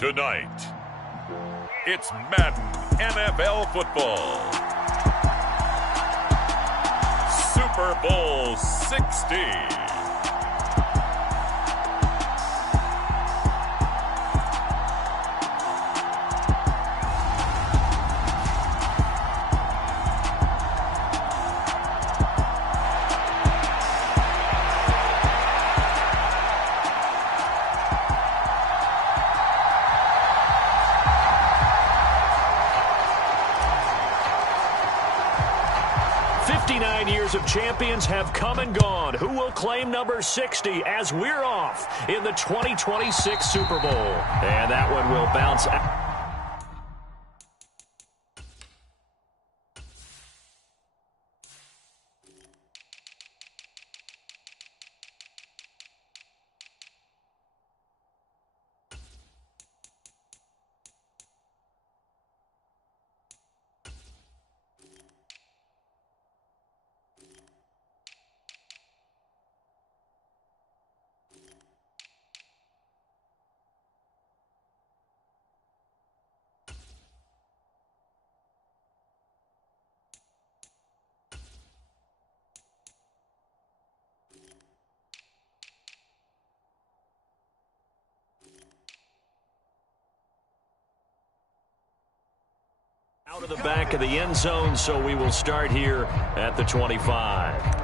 Tonight, it's Madden NFL football. Super Bowl 60. Years of champions have come and gone. Who will claim number 60 as we're off in the 2026 Super Bowl? And that one will bounce out. Out of the back of the end zone, so we will start here at the 25.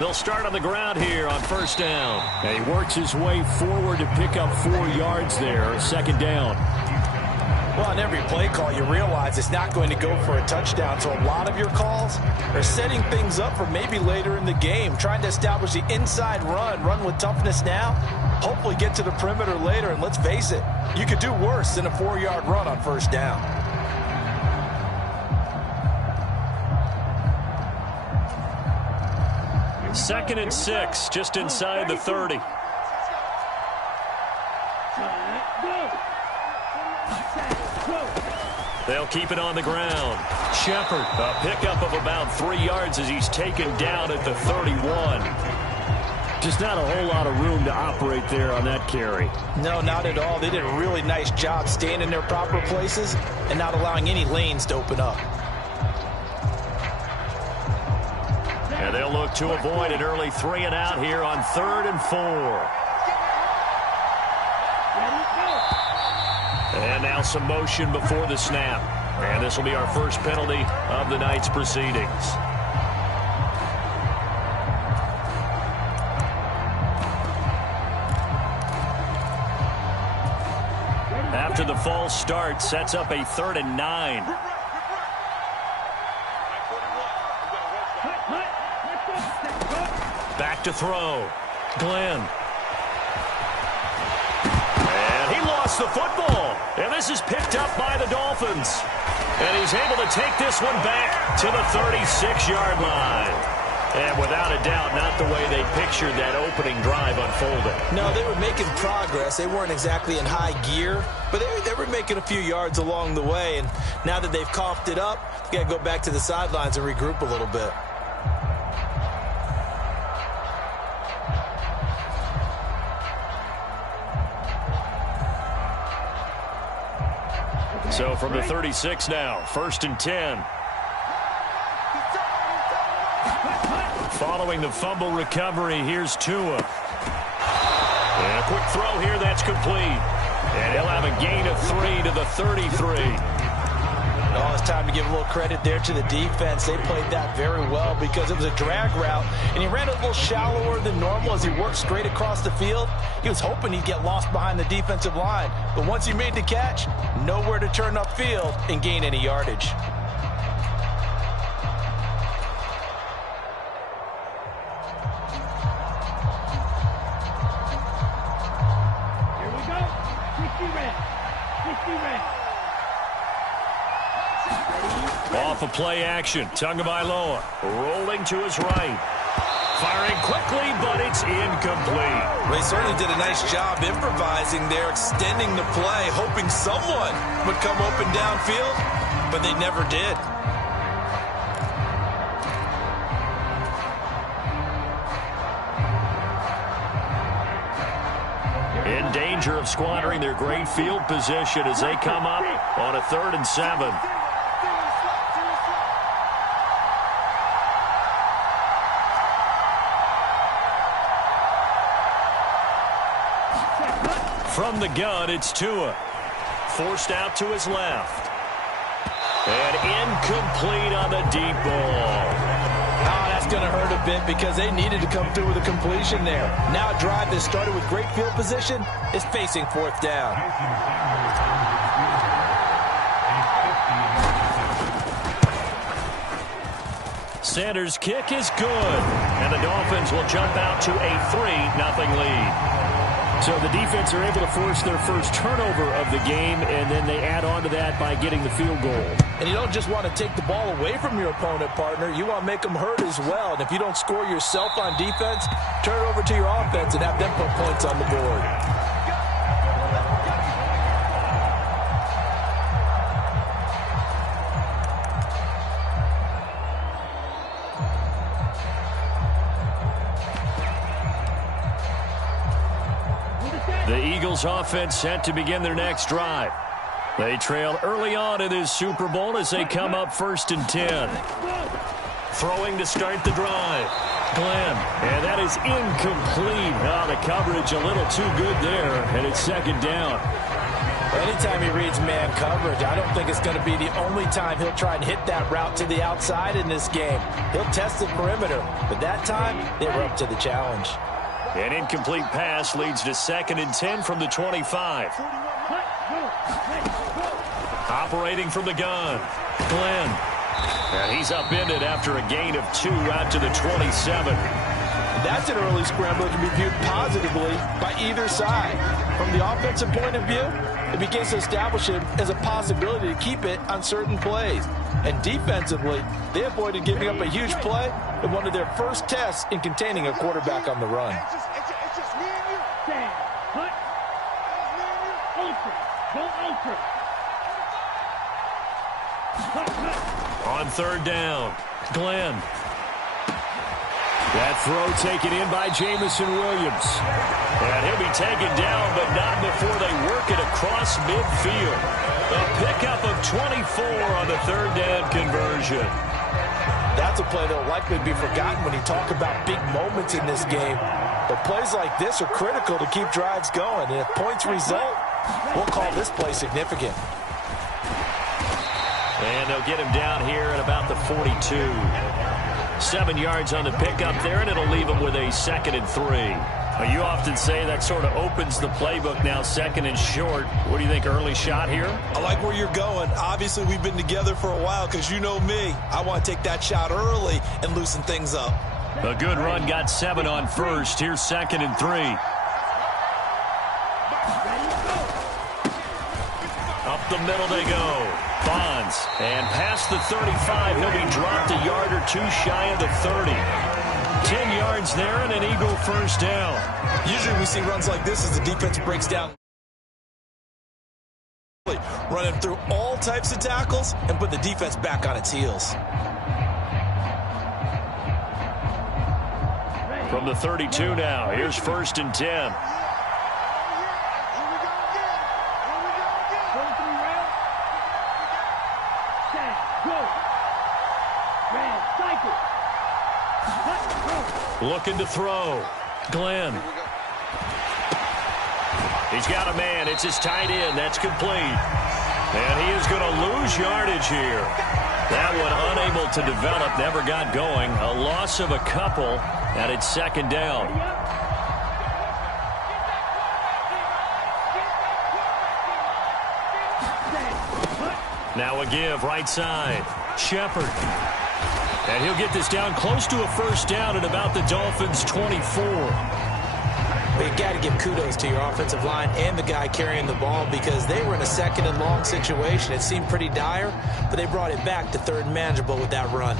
They'll start on the ground here on first down. And he works his way forward to pick up 4 yards there, second down. Well, on every play call, you realize it's not going to go for a touchdown. So a lot of your calls are setting things up for maybe later in the game, trying to establish the inside run with toughness now, hopefully get to the perimeter later. And let's face it, you could do worse than a 4-yard run on first down. Second and 6, just inside the 30. They'll keep it on the ground. Shepard, a pickup of about 3 yards as he's taken down at the 31. Just not a whole lot of room to operate there on that carry. No, not at all. They did a really nice job staying in their proper places and not allowing any lanes to open up. And they'll look to avoid an early 3 and out here on 3rd and 4. And now some motion before the snap. And this will be our first penalty of the night's proceedings. After the false start, sets up a 3rd and 9. Back to throw. Glenn. And he lost the football. And this is picked up by the Dolphins. And he's able to take this one back to the 36-yard line. And without a doubt, not the way they pictured that opening drive unfolding. No, they were making progress. They weren't exactly in high gear, but they were making a few yards along the way. And now that they've coughed it up, you got to go back to the sidelines and regroup a little bit. So from the 36 now, 1st and 10. Following the fumble recovery, here's Tua. And a quick throw here, that's complete. And he'll have a gain of 3 to the 33. Oh, it's time to give a little credit there to the defense. They played that very well because it was a drag route, and he ran a little shallower than normal as he worked straight across the field. He was hoping he'd get lost behind the defensive line, but once he made the catch, nowhere to turn upfield and gain any yardage. Off of play action. Tagovailoa rolling to his right. Firing quickly, but it's incomplete. They certainly did a nice job improvising there, extending the play, hoping someone would come open downfield, but they never did. In danger of squandering their great field position as they come up on a 3rd and 7. From the gun, it's Tua. Forced out to his left. And incomplete on the deep ball. Oh, that's going to hurt a bit because they needed to come through with a completion there. Now a drive that started with great field position is facing 4th down. Sanders' kick is good. And the Dolphins will jump out to a 3-0 lead. So the defense are able to force their first turnover of the game, and then they add on to that by getting the field goal. And you don't just want to take the ball away from your opponent, partner. You want to make them hurt as well. And if you don't score yourself on defense, turn it over to your offense and have them put points on the board. The Eagles offense set to begin their next drive. They trail early on in this Super Bowl as they come up 1st and 10. Throwing to start the drive. Glenn, and that is incomplete. Oh, the coverage a little too good there, and it's 2nd down. Anytime he reads man coverage, I don't think it's going to be the only time he'll try and hit that route to the outside in this game. He'll test the perimeter, but that time they were up to the challenge. An incomplete pass leads to 2nd and 10 from the 25. Operating from the gun, Glenn. And he's upended after a gain of 2 out to the 27. That's an early scramble that can be viewed positively by either side. From the offensive point of view, it begins to establish it as a possibility to keep it on certain plays. And defensively, they avoided giving up a huge play in one of their first tests in containing a quarterback on the run. On 3rd down, Glenn. That throw taken in by Jamison Williams. And he'll be taken down, but not before they work it across midfield. A pickup of 24 on the 3rd down conversion. That's a play that will likely be forgotten when you talk about big moments in this game. But plays like this are critical to keep drives going. And if points result, we'll call this play significant. And they'll get him down here at about the 42. 7 yards on the pickup there, and it'll leave him with a 2nd and 3. Well, you often say that sort of opens the playbook now, 2nd and short. What do you think, early shot here? I like where you're going. Obviously, we've been together for a while because you know me. I want to take that shot early and loosen things up. A good run, got 7 on 1st. Here's 2nd and 3. Up the middle they go. Bonds, and past the 35, he'll be dropped a yard or 2 shy of the 30. 10 yards there and an Eagle 1st down. Usually we see runs like this as the defense breaks down. Running through all types of tackles and put the defense back on its heels. From the 32 now, here's 1st and 10. Looking to throw. Glenn. He's got a man. It's his tight end. That's complete. And he is going to lose yardage here. That one unable to develop. Never got going. A loss of a couple. And it's 2nd down. Now a give right side. Shepard. And he'll get this down close to a 1st down at about the Dolphins' 24. But you got to give kudos to your offensive line and the guy carrying the ball because they were in a second and long situation. It seemed pretty dire, but they brought it back to third and manageable with that run.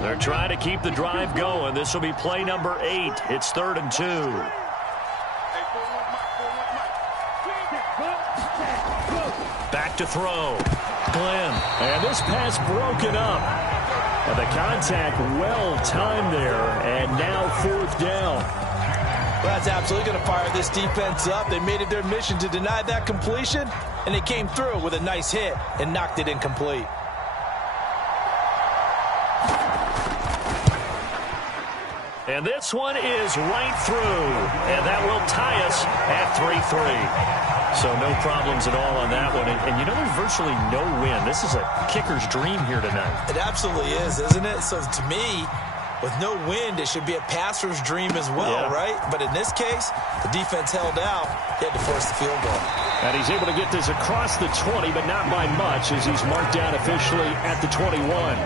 They're trying to keep the drive going. This will be play number 8. It's 3rd and 2. Back to throw. Glenn. And this pass broken up. And the contact well timed there. And now 4th down. Well, that's absolutely going to fire this defense up. They made it their mission to deny that completion, and they came through with a nice hit and knocked it incomplete. And this one is right through. And that will tie us at 3-3. So no problems at all on that one. And you know, there's virtually no win. This is a kicker's dream here tonight. It absolutely is, isn't it? So to me, with no wind, it should be a passer's dream as well, right? But in this case, the defense held out. They had to force the field goal. And he's able to get this across the 20, but not by much as he's marked down officially at the 21.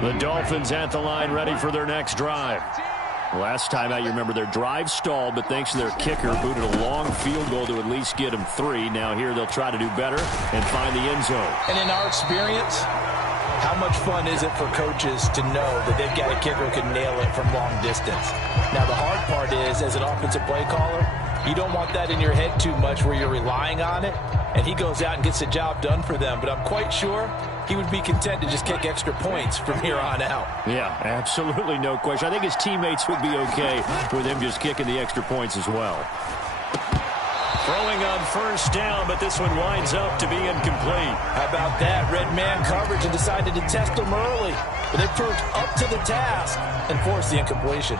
The Dolphins at the line ready for their next drive. Last time out, you remember their drive stalled, but thanks to their kicker, booted a long field goal to at least get them 3. Now here they'll try to do better and find the end zone. And in our experience, how much fun is it for coaches to know that they've got a kicker who can nail it from long distance? Now the hard part is, as an offensive play caller, you don't want that in your head too much where you're relying on it, and he goes out and gets the job done for them. But I'm quite sure he would be content to just kick extra points from here on out. Yeah, absolutely no question. I think his teammates would be okay with him just kicking the extra points as well. Throwing on 1st down, but this one winds up to be incomplete. How about that? Red man coverage and decided to test him early. But they proved up to the task and forced the incompletion.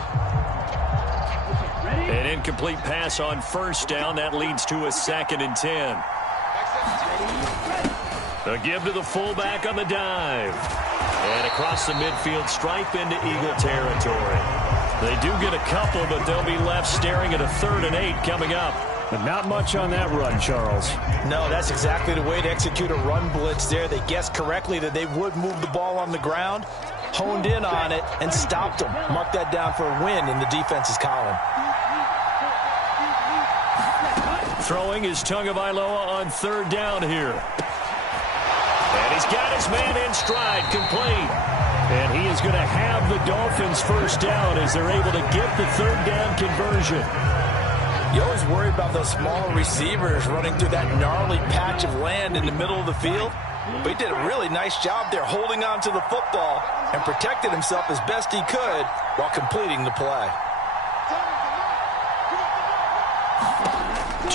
An incomplete pass on 1st down. That leads to a 2nd and 10. A give to the fullback on the dive. And across the midfield stripe into Eagle territory. They do get a couple, but they'll be left staring at a 3rd and 8 coming up. But not much on that run, Charles. No, that's exactly the way to execute a run blitz there. They guessed correctly that they would move the ball on the ground, honed in on it, and stopped them. Mark that down for a win in the defense's column. Throwing is Tagovailoa on 3rd down here. And he's got his man in stride, complete. And he is going to have the Dolphins 1st down as they're able to get the 3rd down conversion. You always worry about those smaller receivers running through that gnarly patch of land in the middle of the field. But he did a really nice job there holding on to the football and protected himself as best he could while completing the play.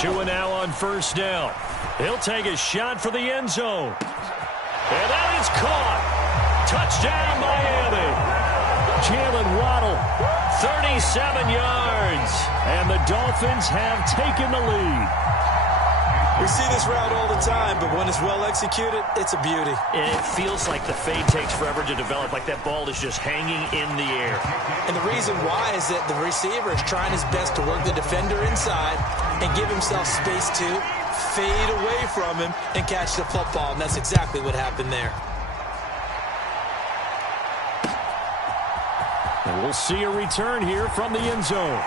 2 now on 1st down. He'll take a shot for the end zone. And that is caught. Touchdown, Miami. Jalen Waddle, 37 yards. And the Dolphins have taken the lead. We see this route all the time, but when it's well executed, it's a beauty. And it feels like the fade takes forever to develop, like that ball is just hanging in the air. And the reason why is that the receiver is trying his best to work the defender inside and give himself space to fade away from him and catch the football, and that's exactly what happened there. And we'll see a return here from the end zone.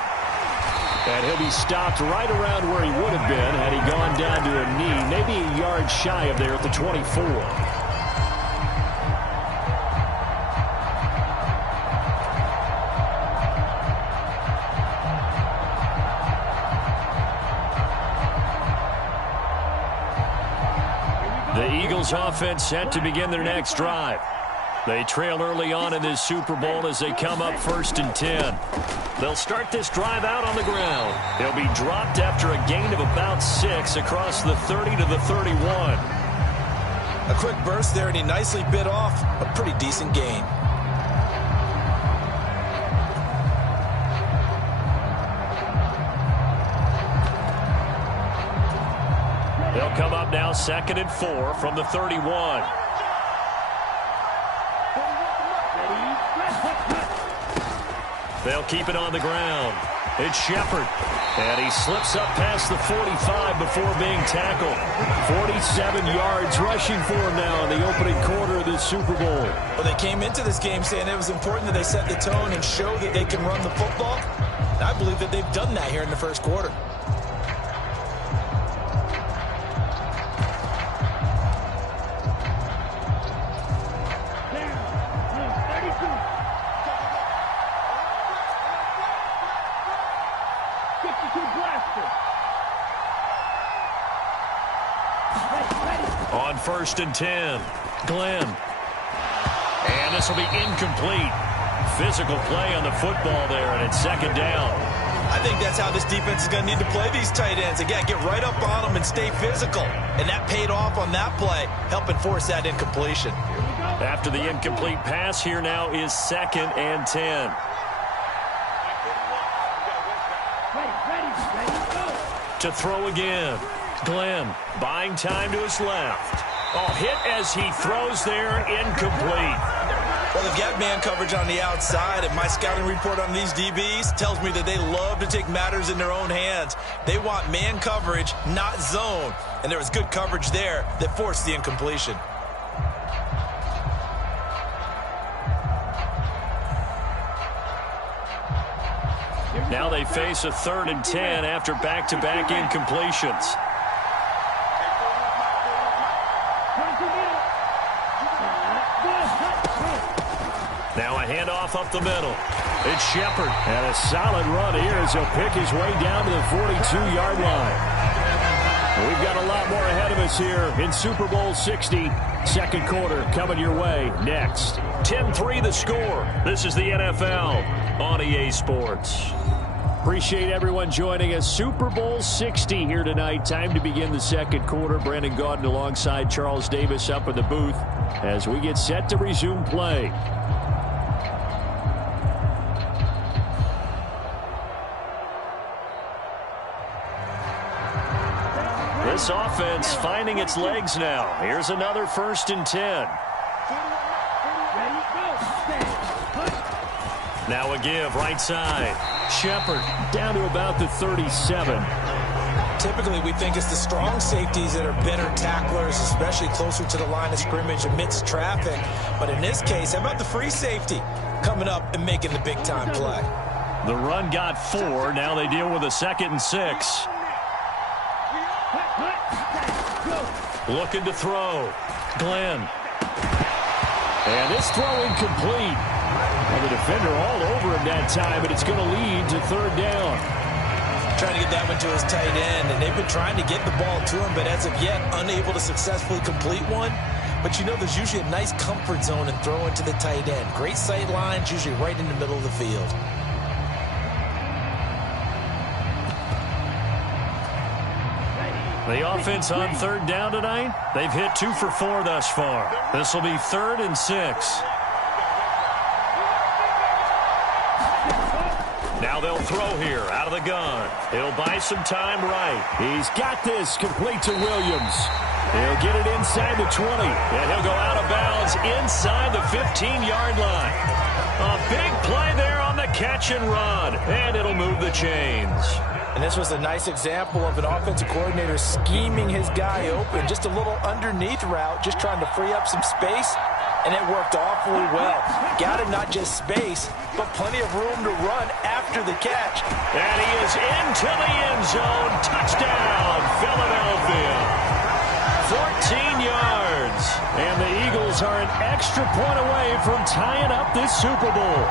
And he'll be stopped right around where he would have been had he gone down to a knee, maybe a yard shy of there at the 24. The Eagles offense set to begin their next drive. They trail early on in this Super Bowl as they come up 1st and 10. They'll start this drive out on the ground. They'll be dropped after a gain of about 6 across the 30 to the 31. A quick burst there, and he nicely bit off a pretty decent gain. They'll come up now 2nd and 4 from the 31. They'll keep it on the ground. It's Shepard. And he slips up past the 45 before being tackled. 47 yards rushing for him now in the opening quarter of this Super Bowl. Well, they came into this game saying it was important that they set the tone and show that they can run the football. And I believe that they've done that here in the first quarter. On 1st and 10, Glenn. And this will be incomplete. Physical play on the football there, and it's 2nd down. I think that's how this defense is going to need to play these tight ends. Again, get right up on them and stay physical. And that paid off on that play, helping force that incompletion. After the incomplete pass, here now is 2nd and 10. To throw again. Glenn buying time to his left. Oh, hit as he throws there, incomplete. Well, they've got man coverage on the outside, and my scouting report on these DBs tells me that they love to take matters in their own hands. They want man coverage, not zone. And there was good coverage there that forced the incompletion. Now they face a 3rd and 10 after back-to-back incompletions. Now a handoff up the middle. It's Shepard. And a solid run here as he'll pick his way down to the 42-yard line. We've got a lot more ahead of us here in Super Bowl 60. Second quarter coming your way next. 10-3 the score. This is the NFL on EA Sports. Appreciate everyone joining us. Super Bowl 60 here tonight. Time to begin the second quarter. Brandon Gaudin alongside Charles Davis up in the booth as we get set to resume play. This offense finding its legs now. Here's another 1st and 10. Now a give right side. Shepard down to about the 37. Typically, we think it's the strong safeties that are better tacklers, especially closer to the line of scrimmage amidst traffic. But in this case, how about the free safety coming up and making the big-time play? The run got 4. Now they deal with a 2nd and 6. Looking to throw. Glenn. And this throw incomplete. And the defender all over him that time, but it's going to lead to 3rd down. Trying to get that one to his tight end, and they've been trying to get the ball to him, but as of yet, unable to successfully complete one. But you know, there's usually a nice comfort zone in throwing to the tight end. Great sight lines, usually right in the middle of the field. The offense on 3rd down tonight, they've hit 2 for 4 thus far. This will be 3rd and 6. Now they'll throw here out of the gun. He'll buy some time right. He's got this complete to Williams. He'll get it inside the 20. And he'll go out of bounds inside the 15-yard line. A big play there on the catch and run. And it'll move the chains. And this was a nice example of an offensive coordinator scheming his guy open. Just a little underneath route, just trying to free up some space. And it worked awfully well. Got him not just space, but plenty of room to run after the catch. And he is into the end zone. Touchdown, Philadelphia. 14 yards. And the Eagles are an extra point away from tying up this Super Bowl.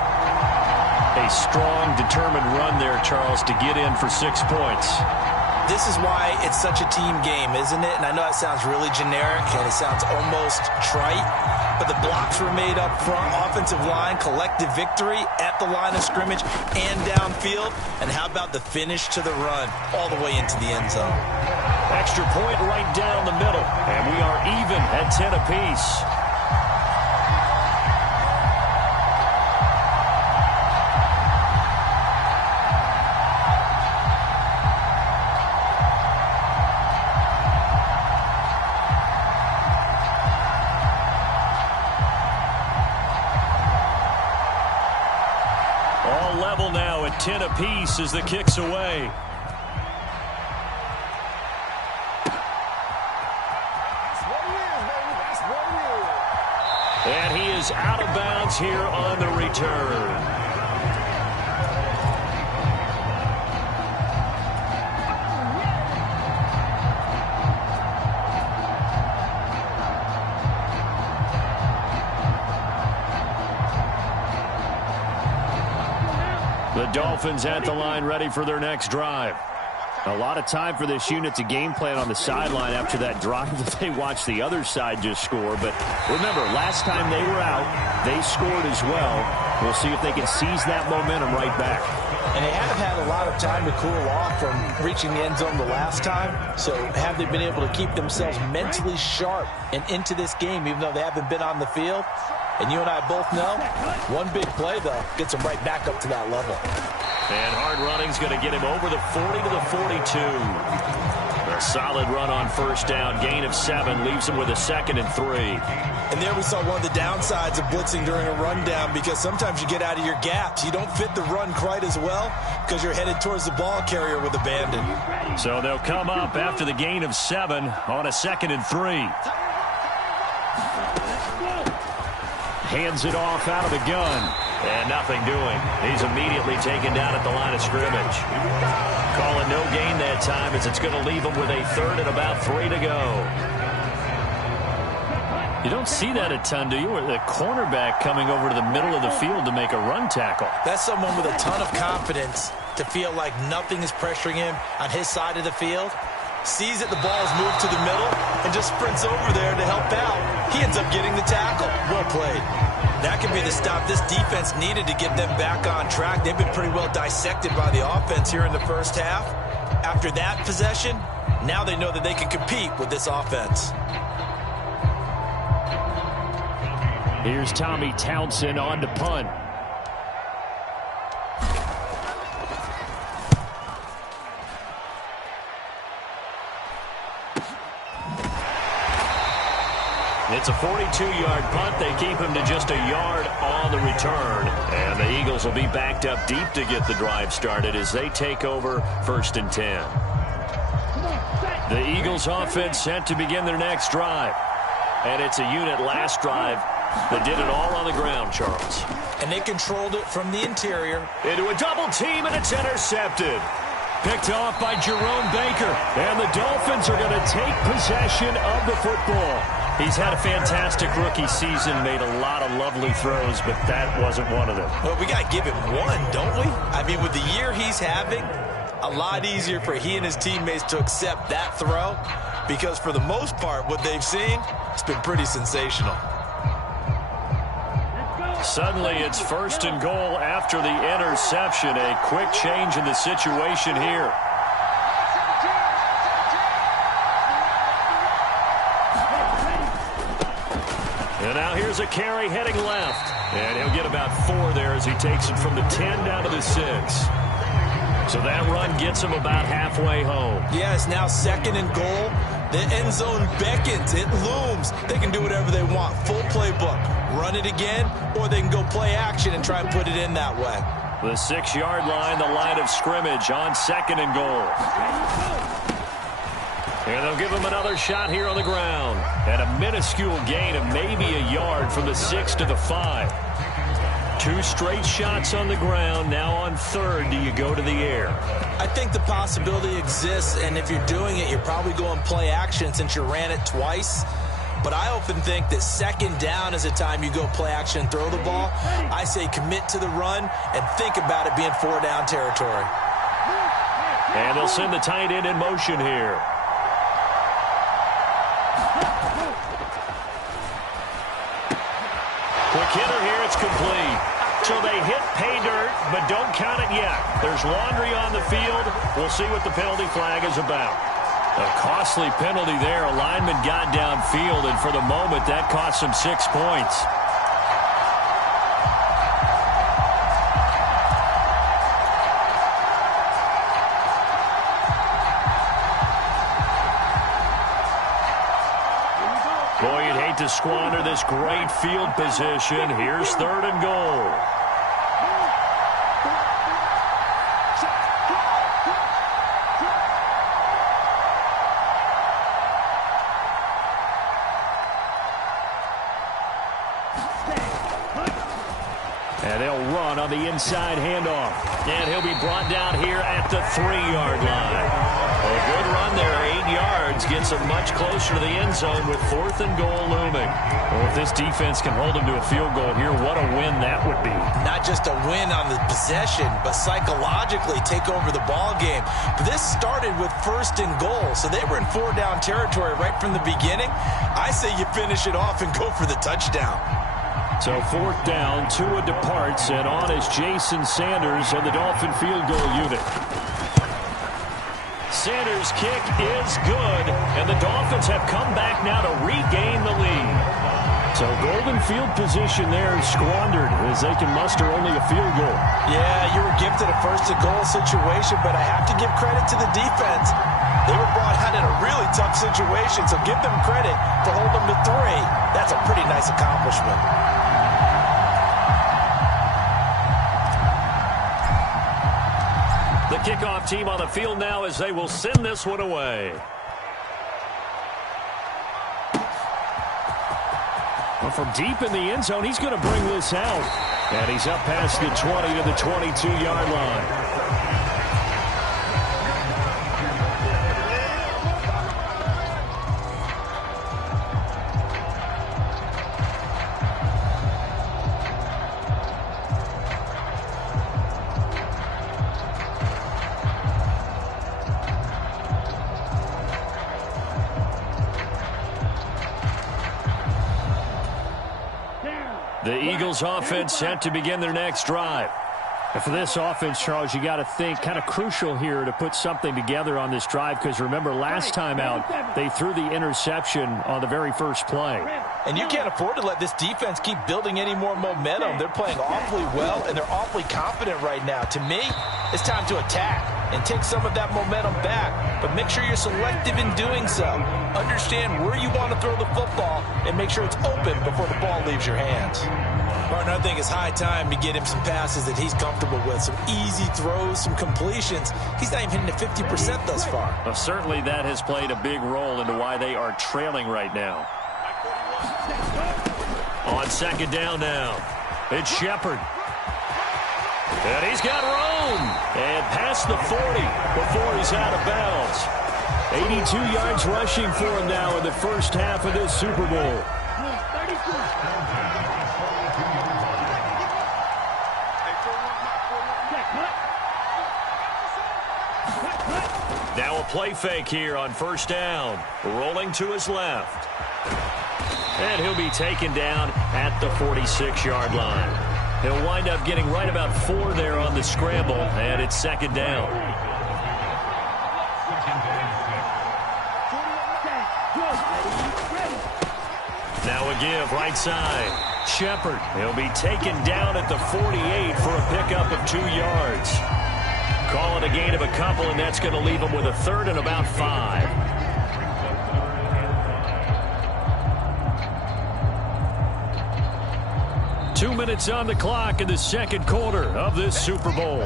A strong, determined run there, Charles, to get in for 6 points. This is why it's such a team game, isn't it? And I know it sounds really generic and it sounds almost trite, but the blocks were made up front, offensive line, collective victory at the line of scrimmage and downfield. And how about the finish to the run all the way into the end zone? Extra point right down the middle, and we are even at 10 apiece. All level now at 10 apiece as the kick's away. And he is out of bounds here on the return. The Dolphins at the line ready for their next drive. A lot of time for this unit to game plan on the sideline after that drive that they watched the other side just score. But remember, last time they were out, they scored as well. We'll see if they can seize that momentum right back. And they have had a lot of time to cool off from reaching the end zone the last time. So have they been able to keep themselves mentally sharp and into this game, even though they haven't been on the field? And you and I both know, one big play, though, gets them right back up to that level. And hard running's going to get him over the 40 to the 42. A solid run on first down. Gain of 7 leaves him with a 2nd and 3. And there we saw one of the downsides of blitzing during a rundown, because sometimes you get out of your gaps. You don't fit the run quite as well because you're headed towards the ball carrier with abandon. So they'll come up after the gain of 7 on a 2nd and 3. Hands it off out of the gun. And nothing doing. He's immediately taken down at the line of scrimmage. Calling no gain that time, as it's going to leave him with a 3rd and about 3 to go. You don't see that a ton, do you? With the cornerback coming over to the middle of the field to make a run tackle. That's someone with a ton of confidence to feel like nothing is pressuring him on his side of the field. Sees that the ball is moved to the middle and just sprints over there to help out. He ends up getting the tackle. Well played. That could be the stop this defense needed to get them back on track. They've been pretty well dissected by the offense here in the first half. After that possession, now they know that they can compete with this offense. Here's Tommy Townsend on to punt. It's a 42-yard punt. They keep him to just a yard on the return. And the Eagles will be backed up deep to get the drive started as they take over 1st and 10. The Eagles offense set to begin their next drive. And it's a unit last drive that did it all on the ground, Charles. And they controlled it from the interior. Into a double team, and it's intercepted. Picked off by Jerome Baker. And the Dolphins are going to take possession of the football. He's had a fantastic rookie season, made a lot of lovely throws, but that wasn't one of them. Well, we got to give him one, don't we? I mean, with the year he's having, a lot easier for he and his teammates to accept that throw, because for the most part, what they've seen, it's been pretty sensational. Suddenly, it's 1st and goal after the interception. A quick change in the situation here. And now here's a carry heading left. And he'll get about 4 there as he takes it from the 10 down to the 6. So that run gets him about halfway home. Yeah, it's now 2nd and goal. The end zone beckons. It looms. They can do whatever they want. Full playbook. Run it again, or they can go play action and try and put it in that way. The 6-yard line, the line of scrimmage on 2nd and goal. And they'll give him another shot here on the ground. And a minuscule gain of maybe a yard from the 6 to the 5. 2 straight shots on the ground. Now on 3rd, do you go to the air? I think the possibility exists, and if you're doing it, you're probably going play action since you ran it twice. But I often think that 2nd down is a time you go play action and throw the ball. I say commit to the run and think about it being 4-down territory. And they'll send the tight end in motion here. Quick hitter here, it's complete. So they hit pay dirt, but don't count it yet. There's laundry on the field. We'll see what the penalty flag is about. A costly penalty there. A lineman got downfield, and for the moment, that cost him 6 points. Boy, you'd hate to squander this great field position. Here's 3rd and goal. on the inside handoff. And he'll be brought down here at the 3-yard line. A good run there, 8 yards, gets him much closer to the end zone with 4th and goal looming. Well, if this defense can hold him to a field goal here, what a win that would be. Not just a win on the possession, but psychologically take over the ball game. But this started with 1st and goal, so they were in 4-down territory right from the beginning. I say you finish it off and go for the touchdown. So 4th down, Tua departs, and on is Jason Sanders of the Dolphin field goal unit. Sanders' kick is good, and the Dolphins have come back now to regain the lead. So golden field position there squandered as they can muster only a field goal. Yeah, you were gifted a 1st and goal situation, but I have to give credit to the defense. They were brought out in a really tough situation, so give them credit for holding them to 3. That's a pretty nice accomplishment. The kickoff team on the field now as they will send this one away. Well, from deep in the end zone, he's going to bring this out. And he's up past the 20 to the 22-yard line. The Eagles offense set to begin their next drive. And for this offense, Charles, you got to think kind of crucial here to put something together on this drive, because remember last time out they threw the interception on the very first play. And you can't afford to let this defense keep building any more momentum. They're playing awfully well, and they're awfully confident right now. To me, it's time to attack and take some of that momentum back. But make sure you're selective in doing so. Understand where you want to throw the football and make sure it's open before the ball leaves your hands. Martin, I think it's high time to get him some passes that he's comfortable with. Some easy throws, some completions. He's not even hitting to 50% thus far. Well, certainly that has played a big role into why they are trailing right now. On 2nd down now, it's Shepard. And he's got room. And past the 40 before he's out of bounds. 82 yards rushing for him now in the first half of this Super Bowl. Now a play fake here on 1st down. Rolling to his left. And he'll be taken down at the 46-yard line. He'll wind up getting right about 4 there on the scramble, and it's 2nd down. Now a give right side. Shepard. He'll be taken down at the 48 for a pickup of 2 yards. Call it a gain of a couple, and that's going to leave him with a 3rd and about 5. Two minutes on the clock in the second quarter of this Super Bowl.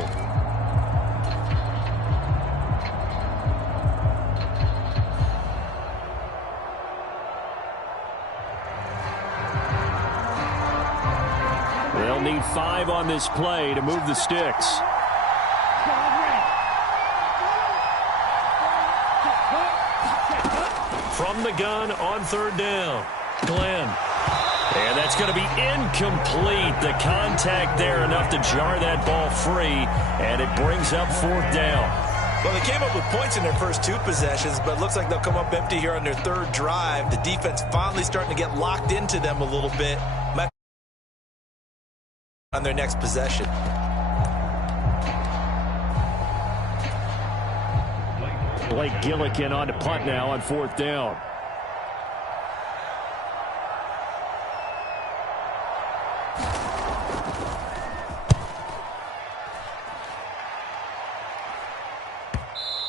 They'll need 5 on this play to move the sticks. From the gun on 3rd down, Glenn. And that's going to be incomplete. The contact there enough to jar that ball free, and it brings up 4th down. Well, they came up with points in their first 2 possessions, but it looks like they'll come up empty here on their 3rd drive. The defense finally starting to get locked into them a little bit on their next possession. Blake Gillikin on to punt now on 4th down.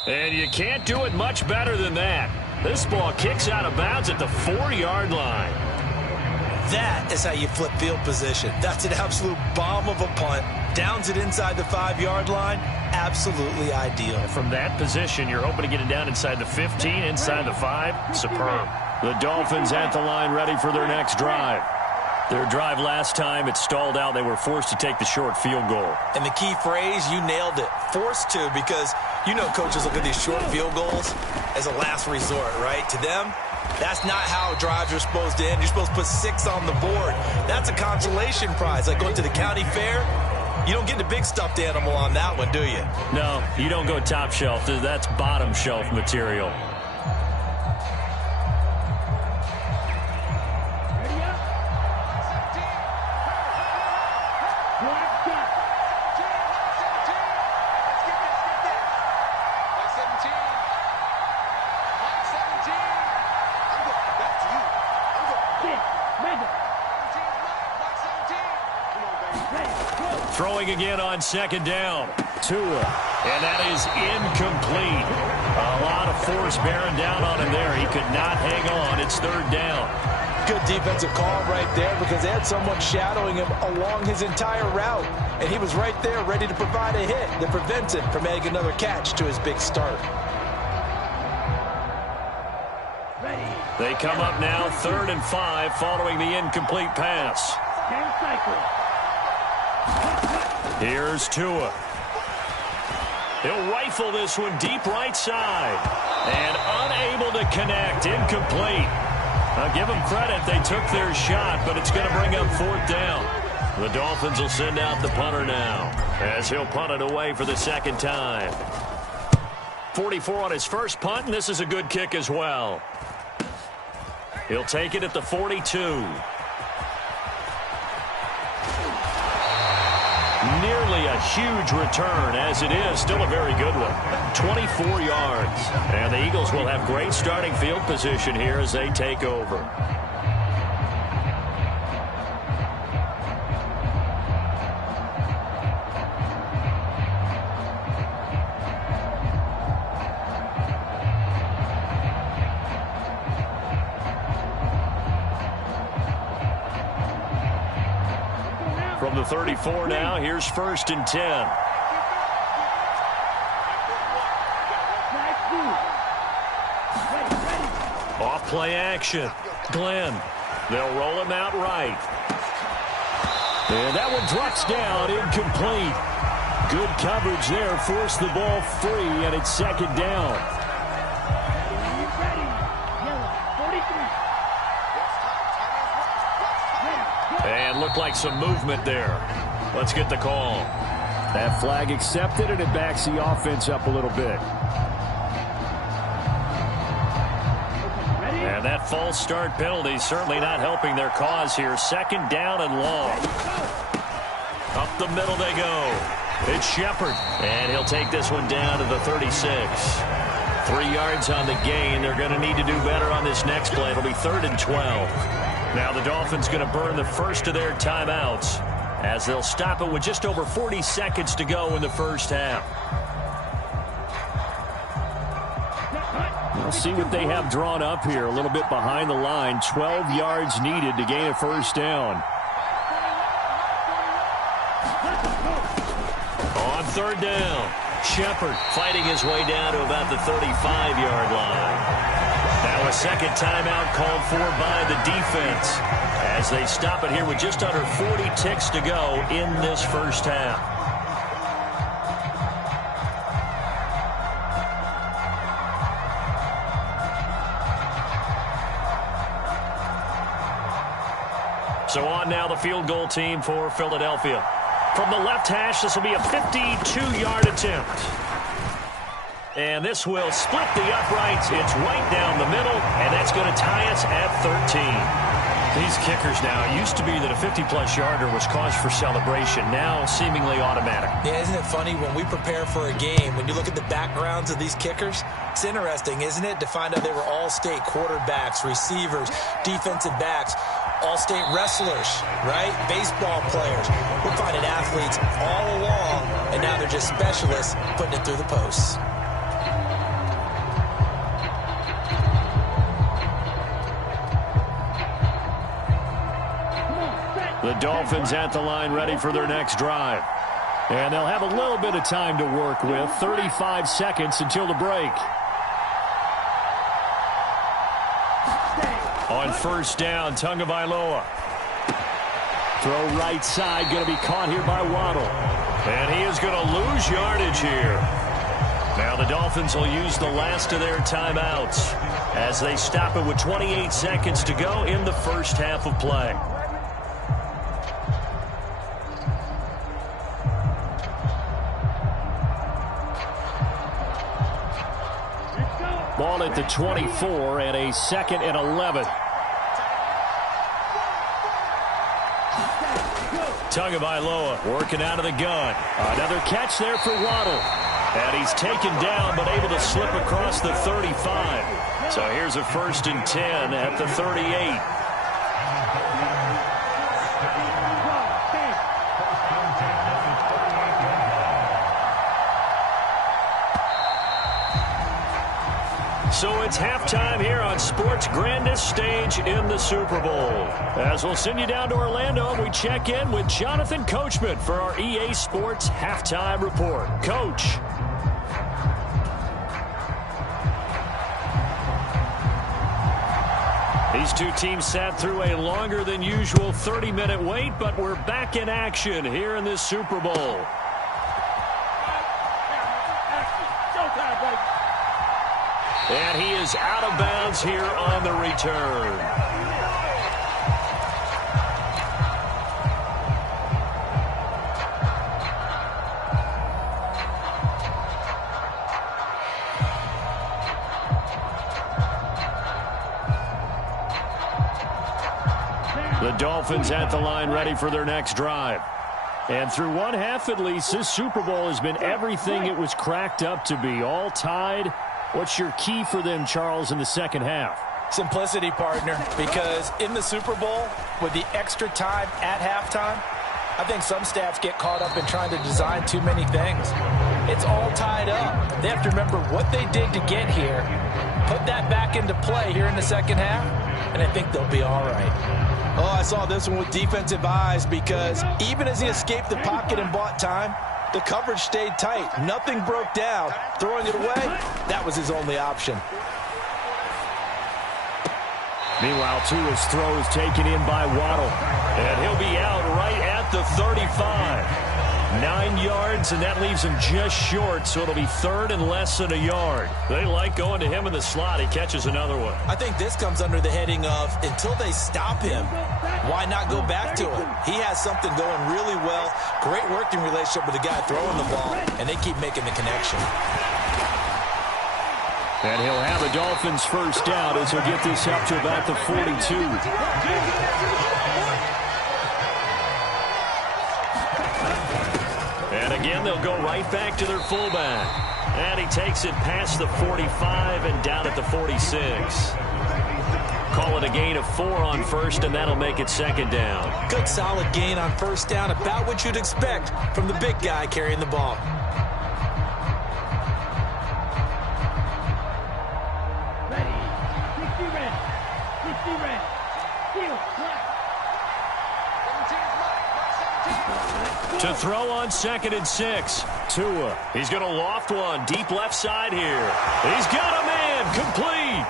And you can't do it much better than that. This ball kicks out of bounds at the 4-yard line. That is how you flip field position. That's an absolute bomb of a punt. Downs it inside the 5-yard line. Absolutely ideal. From that position, you're hoping to get it down inside the 15, inside the 5. Superb. The Dolphins at the line ready for their next drive. Their drive last time, it stalled out. They were forced to take the short field goal. And the key phrase, you nailed it, forced to, because you know coaches look at these short field goals as a last resort, right? To them, that's not how drives are supposed to end. You're supposed to put 6 on the board. That's a consolation prize, like going to the county fair. You don't get the big stuffed animal on that one, do you? No, you don't go top shelf. That's bottom shelf material. Throwing again on second down. Tua. And that is incomplete. A lot of force bearing down on him there. He could not hang on. It's third down. Good defensive call right there because they had someone shadowing him along his entire route. And he was right there ready to provide a hit that prevents him from adding another catch to his big start. They come up now 3rd and 5 following the incomplete pass. Here's Tua. He'll rifle this one deep right side. And unable to connect. Incomplete. I'll give them credit. They took their shot, but it's going to bring up 4th down. The Dolphins will send out the punter now as he'll punt it away for the second time. 44 on his first punt, and this is a good kick as well. He'll take it at the 42. Nearly a huge return, as it is still a very good one. 24 yards. And the Eagles will have great starting field position here as they take over. From the 34 now, here's 1st and 10. Off play action. Glenn. They'll roll him out right. And that one drops down, incomplete. Good coverage there, forced the ball free, and it's 2nd down. And looked like some movement there. Let's get the call. That flag accepted, and it backs the offense up a little bit. And that false start penalty certainly not helping their cause here. 2nd down and long. Up the middle they go. It's Shepard. And he'll take this one down to the 36. 3 yards on the gain. They're going to need to do better on this next play. It'll be 3rd and 12. Now the Dolphins going to burn the first of their timeouts as they'll stop it with just over 40 seconds to go in the first half. We'll see what they have drawn up here. A little bit behind the line. 12 yards needed to gain a first down. On 3rd down, Shepard fighting his way down to about the 35-yard line. Now a second timeout called for by the defense as they stop it here with just under 40 ticks to go in this first half. So on now the field goal team for Philadelphia. From the left hash, this will be a 52-yard attempt. And this will split the uprights. It's right down the middle, and that's going to tie us at 13. These kickers now, it used to be that a 50-plus yarder was cause for celebration. Now seemingly automatic. Yeah, isn't it funny when we prepare for a game, when you look at the backgrounds of these kickers, it's interesting, isn't it, to find out they were all-state quarterbacks, receivers, defensive backs, all-state wrestlers, right? Baseball players. We're finding athletes all along, and now they're just specialists putting it through the posts. The Dolphins at the line ready for their next drive. And they'll have a little bit of time to work with. 35 seconds until the break. On 1st down, Tagovailoa. Throw right side, going to be caught here by Waddle. And he is going to lose yardage here. Now the Dolphins will use the last of their timeouts as they stop it with 28 seconds to go in the first half of play. Ball at the 24 and a 2nd and 11. Tagovailoa working out of the gun. Another catch there for Waddle. And he's taken down but able to slip across the 35. So here's a 1st and 10 at the 38. So it's halftime here on sports' grandest stage in the Super Bowl. As we'll send you down to Orlando, we check in with Jonathan Coachman for our EA Sports Halftime Report. Coach. These two teams sat through a longer than usual 30-minute wait, but we're back in action here in this Super Bowl. And he is out of bounds here on the return. The Dolphins at the line ready for their next drive. And through one half at least, this Super Bowl has been everything it was cracked up to be. All tied. What's your key for them, Charles, in the second half? Simplicity, partner, because in the Super Bowl, with the extra time at halftime, I think some staffs get caught up in trying to design too many things. It's all tied up. They have to remember what they did to get here, put that back into play here in the second half, and I think they'll be all right. Oh, I saw this one with defensive eyes because even as he escaped the pocket and bought time, the coverage stayed tight. Nothing broke down. Throwing it away, that was his only option. Meanwhile, Tua's throw is taken in by Waddle. And he'll be out right at the 35. 9 yards, and that leaves him just short, so it'll be 3rd and less than a yard. They like going to him in the slot. He catches another one. I think this comes under the heading of until they stop him, why not go back to him? He has something going really well. Great working relationship with the guy throwing the ball, and they keep making the connection. And he'll have a Dolphins first down as he'll get this up to about the 42. And again, they'll go right back to their fullback. And he takes it past the 45 and down at the 46. Call it a gain of 4 on first, and that'll make it 2nd down. Good solid gain on first down, about what you'd expect from the big guy carrying the ball. To throw on 2nd and 6. Tua. He's going to loft one deep left side here. He's got a man complete.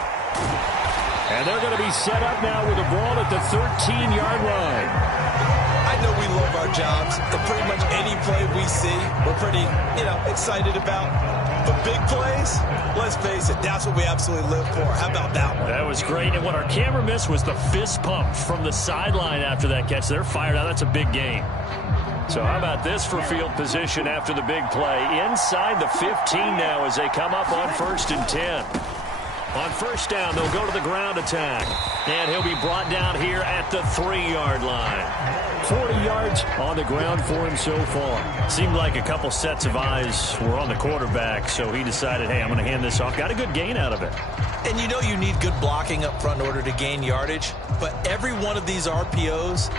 And they're going to be set up now with the ball at the 13-yard line. I know we love our jobs, and pretty much any play we see, we're pretty, excited about. But big plays, let's face it, that's what we absolutely live for. How about that one? That was great, and what our camera missed was the fist pump from the sideline after that catch. They're fired out. That's a big game. So how about this for field position after the big play? Inside the 15 now as they come up on 1st and 10. On first down, they'll go to the ground attack. And he'll be brought down here at the 3-yard line. 40 yards on the ground for him so far. Seemed like a couple sets of eyes were on the quarterback, so he decided, hey, I'm going to hand this off. Got a good gain out of it. And you need good blocking up front in order to gain yardage. But every one of these RPOs,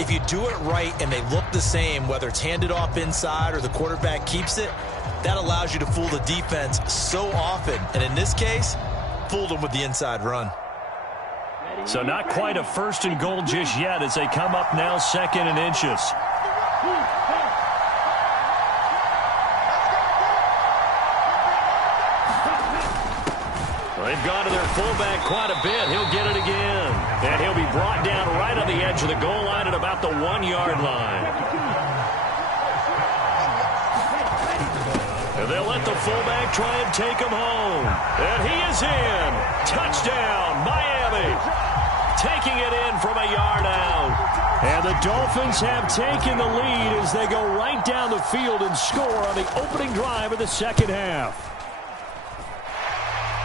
if you do it right and they look the same, whether it's handed off inside or the quarterback keeps it, that allows you to fool the defense so often. And in this case, fooled them with the inside run. So not quite a 1st and goal just yet as they come up now 2nd and inches. They've gone to their fullback quite a bit. He'll get it again. And he'll be brought down right on the edge of the goal line at about the 1-yard line. And they'll let the fullback try and take him home. And he is in. Touchdown, Miami. Taking it in from a yard out. And the Dolphins have taken the lead as they go right down the field and score on the opening drive of the second half.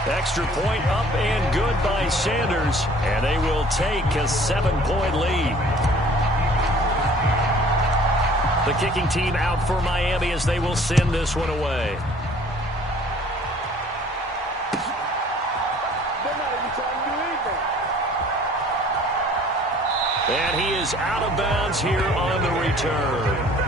Extra point up and good by Sanders, and they will take a 7-point lead. The kicking team out for Miami as they will send this one away. And he is out of bounds here on the return.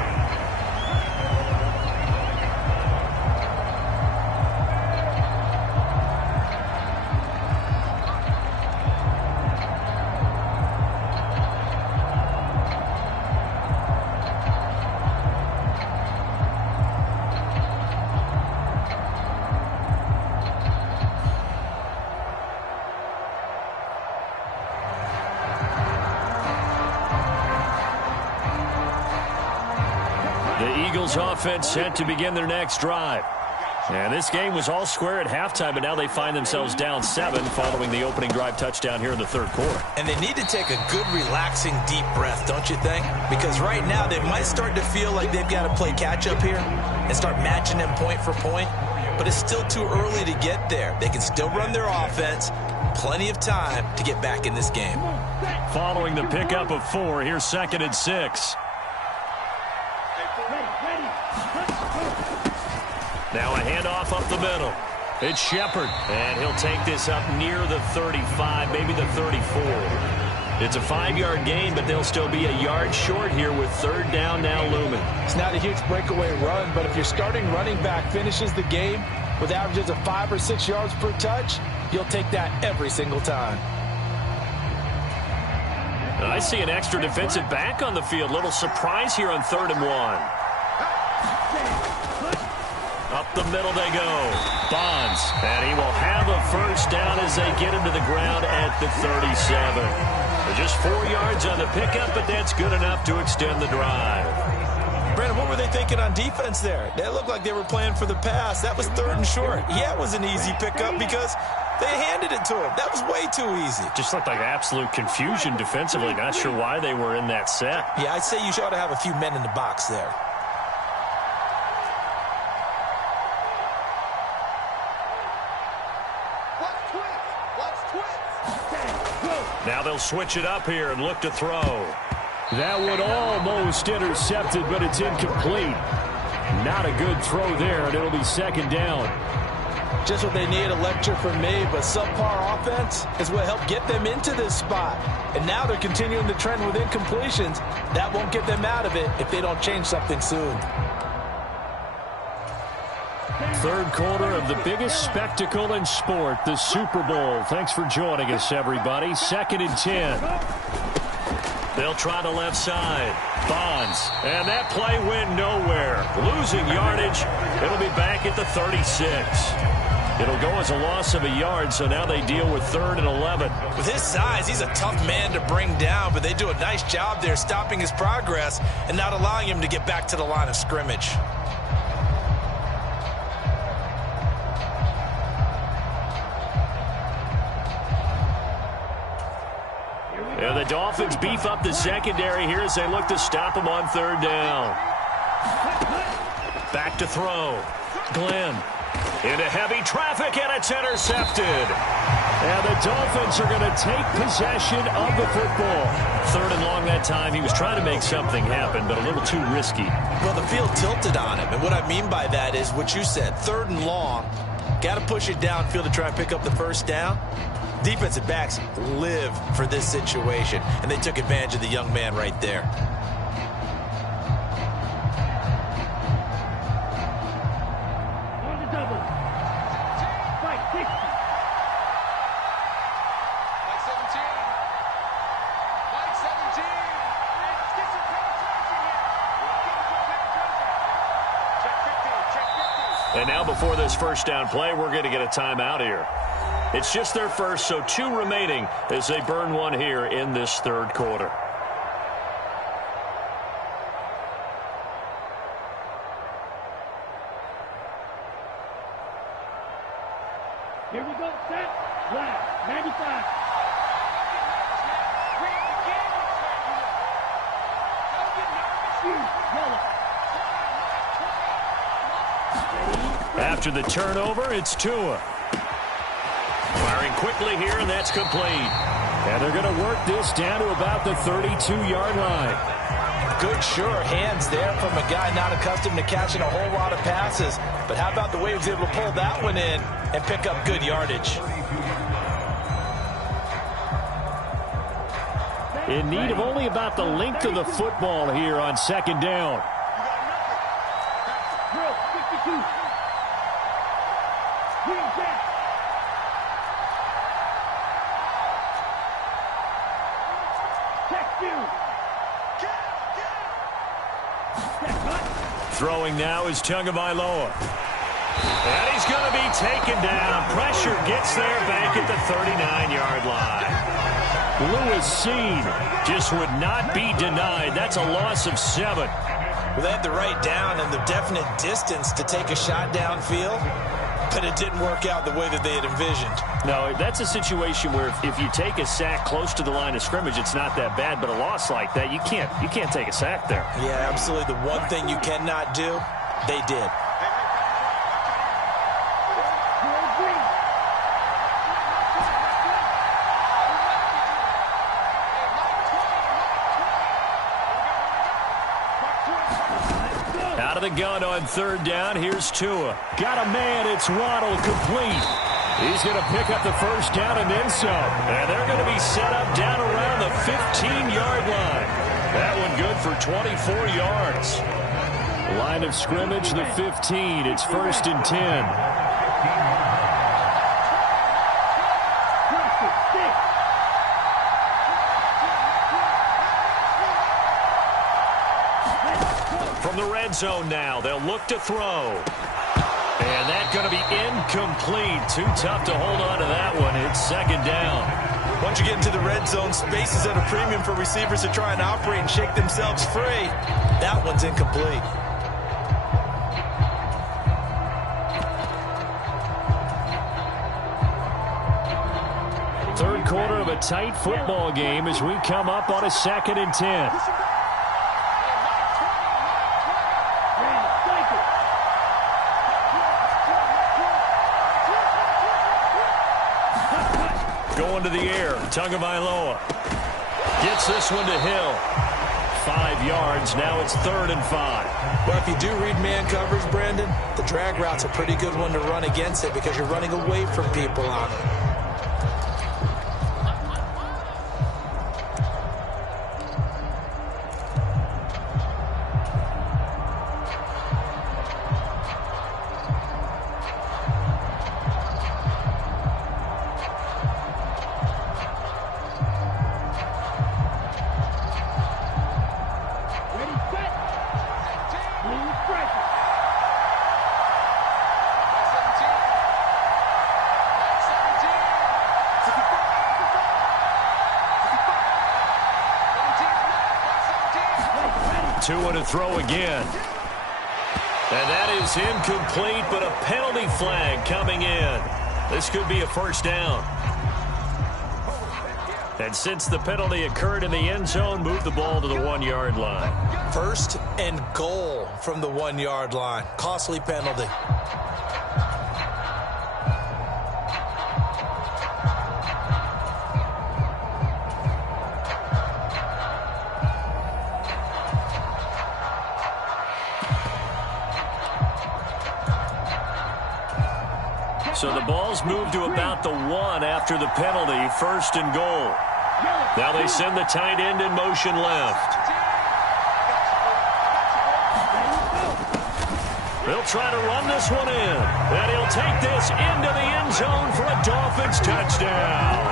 Offense set to begin their next drive. And this game was all square at halftime, but now they find themselves down 7 following the opening drive touchdown here in the third quarter. And they need to take a good, relaxing, deep breath, don't you think? Because right now they might start to feel like they've got to play catch-up here and start matching them point for point. But it's still too early to get there. They can still run their offense. Plenty of time to get back in this game. Following the pickup of 4, here's 2nd and 6. Now a handoff up the middle. It's Shepard, and he'll take this up near the 35, maybe the 34. It's a 5-yard gain, but they'll still be a yard short here with 3rd down now looming. It's not a huge breakaway run, but if your starting running back finishes the game with averages of 5 or 6 yards per touch, you'll take that every single time. I see an extra defensive back on the field. Little surprise here on 3rd and 1. Up the middle they go. Bonds. And he will have a first down as they get him to the ground at the 37. Just 4 yards on the pickup, but that's good enough to extend the drive. Brandon, what were they thinking on defense there? They looked like they were playing for the pass. That was 3rd and short. Yeah, it was an easy pickup because they handed it to him. That was way too easy. Just looked like absolute confusion defensively. Not sure why they were in that set. Yeah, I'd say you ought to have a few men in the box there. Now they'll switch it up here and look to throw. That one almost intercepted, but it's incomplete. Not a good throw there, and it'll be 2nd down. Just what they need, a lecture from me, but subpar offense is what helped get them into this spot. And now they're continuing the trend with incompletions. That won't get them out of it if they don't change something soon. 3rd quarter of the biggest spectacle in sport, the Super Bowl. Thanks for joining us, everybody. 2nd and 10. They'll try the left side. Bonds. And that play went nowhere. Losing yardage. It'll be back at the 36. It'll go as a loss of a yard, so now they deal with 3rd and 11. With his size, he's a tough man to bring down, but they do a nice job there stopping his progress and not allowing him to get back to the line of scrimmage. And the Dolphins beef up the secondary here as they look to stop him on 3rd down. Back to throw. Glenn. Into heavy traffic, and it's intercepted. And the Dolphins are going to take possession of the football. 3rd and long that time. He was trying to make something happen, but a little too risky. Well, the field tilted on him, and what I mean by that is what you said. 3rd and long. Got to push it downfield to try and pick up the first down. Defensive backs live for this situation, and they took advantage of the young man right there. And now before this first down play, we're going to get a timeout here. It's just their first, so 2 remaining as they burn one here in this third quarter. Here we go, set, black, 95. After the turnover, it's Tua. Firing quickly here, and that's complete. And they're going to work this down to about the 32-yard line. Good, sure hands there from a guy not accustomed to catching a whole lot of passes. But how about the way he was able to pull that one in and pick up good yardage? In need of only about the length of the football here on second down. Drill, 52. Green jack. Check you. Throwing now is Tagovailoa. And he's going to be taken down. Pressure gets there back at the 39-yard line. Lewis seen. Just would not be denied. That's a loss of 7. Well, they had the right down and the definite distance to take a shot downfield, but it didn't work out the way that they had envisioned. No, that's a situation where if you take a sack close to the line of scrimmage, it's not that bad, but a loss like that, you can't take a sack there. Yeah, absolutely. The one thing you cannot do, they did. Out of the gun on third down. Here's Tua. Got a man. It's Waddle, complete. He's going to pick up the first down and then some. And they're going to be set up down around the 15-yard line. That one good for 24 yards. Line of scrimmage, the 15. It's 1st and 10. From the red zone now, they'll look to throw. And that's going to be incomplete. Too tough to hold on to that one. It's second down. Once you get into the red zone, space is at a premium for receivers to try and operate and shake themselves free. That one's incomplete. Third quarter of a tight football game as we come up on a 2nd and 10. Going to the air, Tagovailoa gets this one to Hill. 5 yards, now it's 3rd and 5. Well, if you do read man coverage, Brandon, the drag route's a pretty good one to run against it because you're running away from people on it. Tua to throw again. And that is incomplete, but a penalty flag coming in. This could be a first down. And since the penalty occurred in the end zone, move the ball to the 1-yard line. 1st and goal from the 1-yard line. Costly penalty. So the ball's moved to about the 1 after the penalty, 1st and goal. Now they send the tight end in motion left. They'll try to run this one in. And he'll take this into the end zone for a Dolphins touchdown.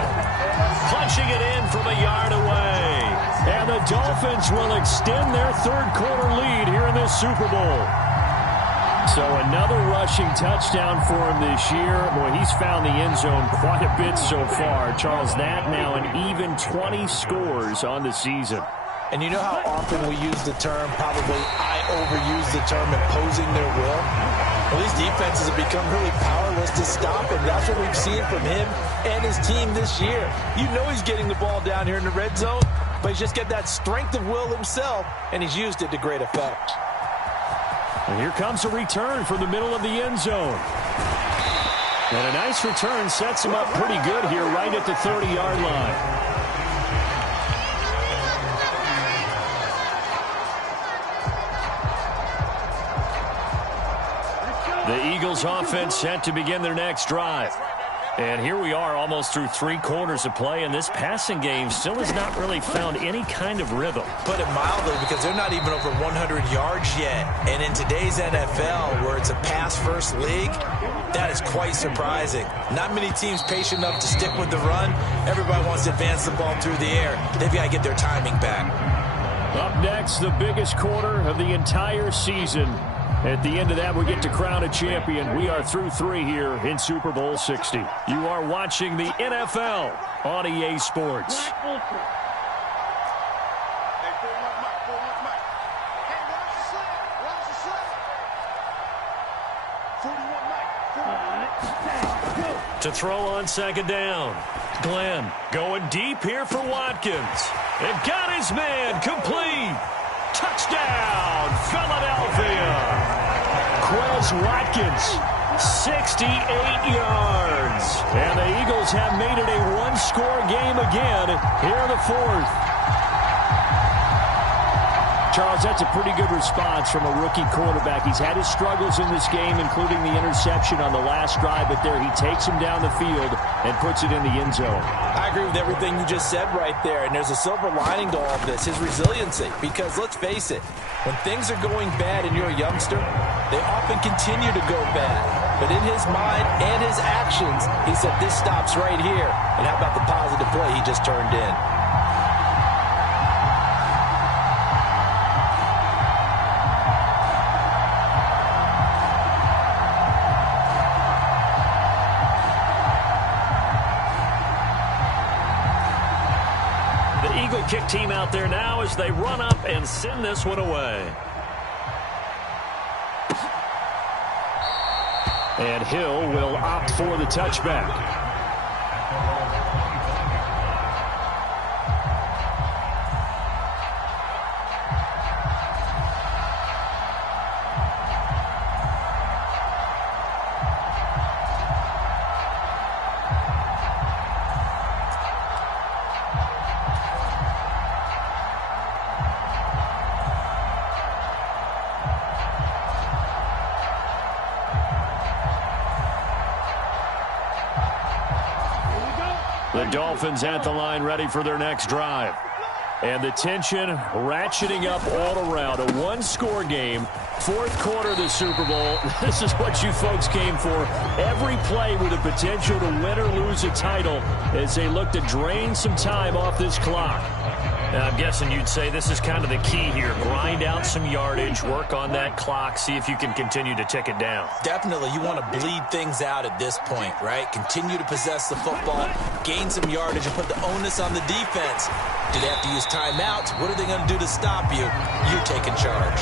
Punching it in from a yard away. And the Dolphins will extend their third quarter lead here in this Super Bowl. So another rushing touchdown for him this year. Boy, he's found the end zone quite a bit so far. Charles, that now an even 20 scores on the season. And you know how often we use the term, probably I overuse the term, imposing their will? Well, these defenses have become really powerless to stop him. That's what we've seen from him and his team this year. You know he's getting the ball down here in the red zone, but he's just got that strength of will himself, and he's used it to great effect. And here comes a return from the middle of the end zone. And a nice return sets him up pretty good here right at the 30-yard line. The Eagles offense set to begin their next drive. And here we are almost through 3 quarters of play, and this passing game still has not really found any kind of rhythm. Put it mildly, because they're not even over 100 yards yet. And in today's NFL, where it's a pass-first league, that is quite surprising. Not many teams patient enough to stick with the run. Everybody wants to advance the ball through the air. They've got to get their timing back. Up next, the biggest quarter of the entire season. At the end of that, we get to crown a champion. We are through 3 here in Super Bowl 60. You are watching the NFL on EA Sports. To throw on second down. Glenn going deep here for Watkins. And got his man complete. Touchdown, Philadelphia. Quez Watkins, 68 yards. And the Eagles have made it a one-score game again here in the 4th. Charles, that's a pretty good response from a rookie quarterback. He's had his struggles in this game, including the interception on the last drive, but there he takes him down the field and puts it in the end zone. I agree with everything you just said right there, and there's a silver lining to all of this, his resiliency. Because let's face it, when things are going bad and you're a youngster, they often continue to go bad. But in his mind and his actions, he said, this stops right here. And how about the positive play he just turned in? Kick team out there now as they run up and send this one away. And Hill will opt for the touchback. The Dolphins at the line ready for their next drive. And the tension ratcheting up all around. A one-score game, 4th quarter of the Super Bowl. This is what you folks came for. Every play with the potential to win or lose a title as they look to drain some time off this clock. And I'm guessing you'd say this is kind of the key here. Grind out some yardage, work on that clock, see if you can continue to tick it down. Definitely. You want to bleed things out at this point, right? Continue to possess the football, gain some yardage, and put the onus on the defense. Do they have to use timeouts? What are they going to do to stop you? You're taking charge.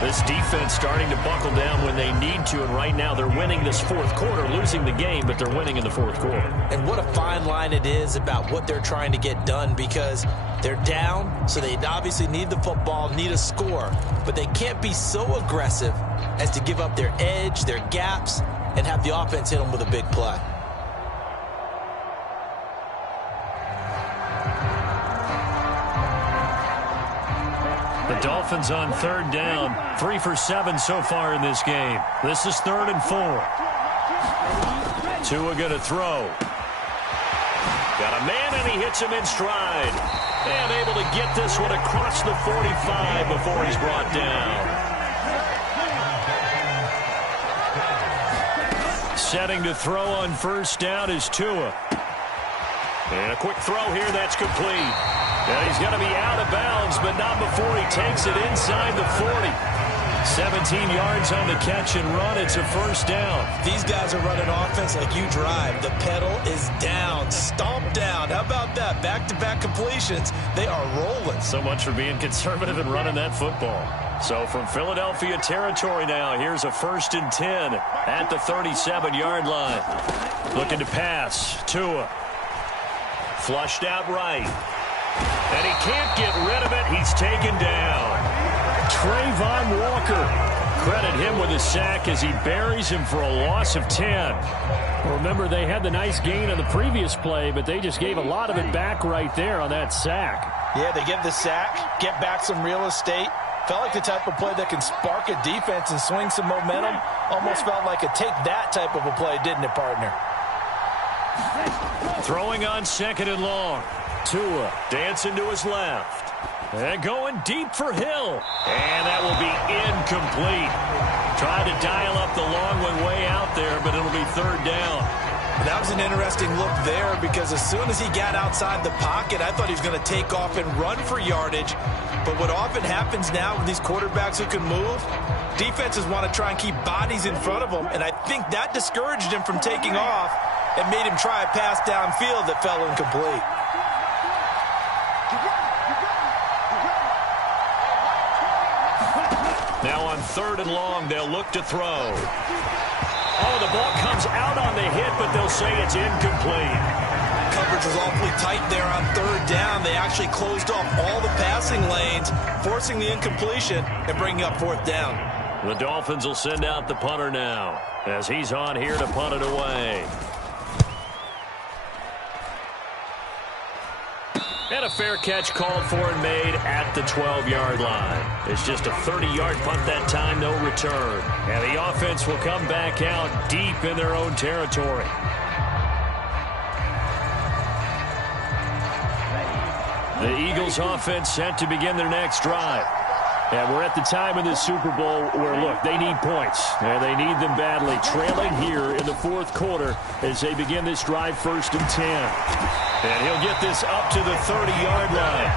This defense starting to buckle down when they need to, and right now they're winning this 4th quarter, losing the game, but they're winning in the 4th quarter. And what a fine line it is about what they're trying to get done, because they're down, so they obviously need the football, need a score, but they can't be so aggressive as to give up their edge, their gaps, and have the offense hit them with a big play. The Dolphins on 3rd down, 3 for 7 so far in this game. This is 3rd and 4. Tua going to throw. Got a man, and he hits him in stride. And able to get this one across the 45 before he's brought down. Setting to throw on 1st down is Tua. And a quick throw here, that's complete. And he's going to be out of bounds, but not before he takes it inside the 40. 17 yards on the catch and run. It's a first down. These guys are running offense like you drive. The pedal is down, stomp down. How about that? Back-to-back completions. They are rolling. So much for being conservative and running that football. So from Philadelphia territory now, here's a 1st and 10 at the 37-yard line. Looking to pass. Tua. Flushed out right. And he can't get rid of it. He's taken down. Trayvon Walker. Credit him with a sack as he buries him for a loss of 10. Well, remember, they had the nice gain on the previous play, but they just gave a lot of it back right there on that sack. Yeah, they get the sack, get back some real estate. Felt like the type of play that can spark a defense and swing some momentum. Almost felt like a take-that type of a play, didn't it, partner? Throwing on 2nd and long. Tua dancing to his left. And going deep for Hill. And that will be incomplete. Tried to dial up the long one way out there, but it'll be 3rd down. That was an interesting look there because as soon as he got outside the pocket, I thought he was going to take off and run for yardage. But what often happens now with these quarterbacks who can move, defenses want to try and keep bodies in front of them, and I think that discouraged him from taking off and made him try a pass downfield that fell incomplete. Now on 3rd and long, they'll look to throw. Oh, the ball comes out on the hit, but they'll say it's incomplete. Coverage was awfully tight there on 3rd down. They actually closed off all the passing lanes, forcing the incompletion and bringing up 4th down. The Dolphins will send out the punter now as he's on here to punt it away. And a fair catch called for and made at the 12-yard line. It's just a 30-yard punt that time, no return. And the offense will come back out deep in their own territory. The Eagles offense set to begin their next drive. And we're at the time in the Super Bowl where, look, they need points. And they need them badly. Trailing here in the 4th quarter as they begin this drive 1st and 10. And he'll get this up to the 30-yard line.